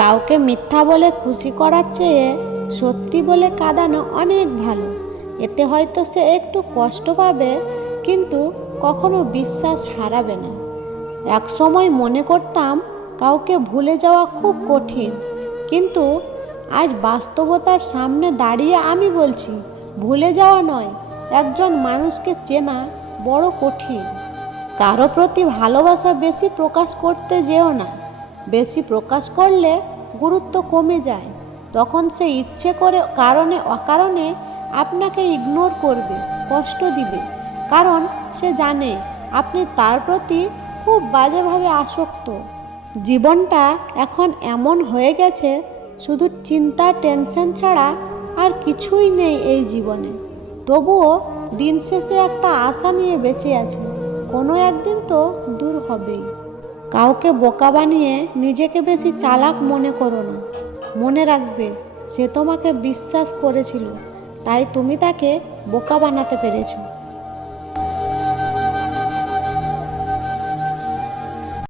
কাউকে মিথ্যা বলে খুশি করার চেয়ে সত্যি বলে কাঁদানো অনেক ভালো। এতে হয়তো সে একটু কষ্ট পাবে, কিন্তু কখনো বিশ্বাস হারাবে না। এক সময় মনে করতাম কাউকে ভুলে যাওয়া খুব কঠিন, কিন্তু আজ বাস্তবতার সামনে দাঁড়িয়ে আমি বলছি, ভুলে যাওয়া নয়, একজন মানুষকে চেনা বড় কঠিন। কারো প্রতি ভালোবাসা বেশি প্রকাশ করতে যেও না। বেশি প্রকাশ করলে গুরুত্ব কমে যায়। তখন সে ইচ্ছে করে কারণে অকারণে আপনাকে ইগনোর করবে, কষ্ট দিবে, কারণ সে জানে আপনি তার প্রতি খুব বাজেভাবে আসক্ত। জীবনটা এখন এমন হয়ে গেছে, শুধু চিন্তা টেনশন ছাড়া আর কিছুই নেই এই জীবনে। তবুও দিন শেষে একটা আশা নিয়ে বেঁচে আছে, কোনো একদিন তো দূর হবেই। কাউকে বোকা বানিয়ে নিজেকে বেশি চালাক মনে করো না। মনে রাখবে, সে তোমাকে বিশ্বাস করেছিল, তাই তুমি তাকে বোকা বানাতে পেরেছো।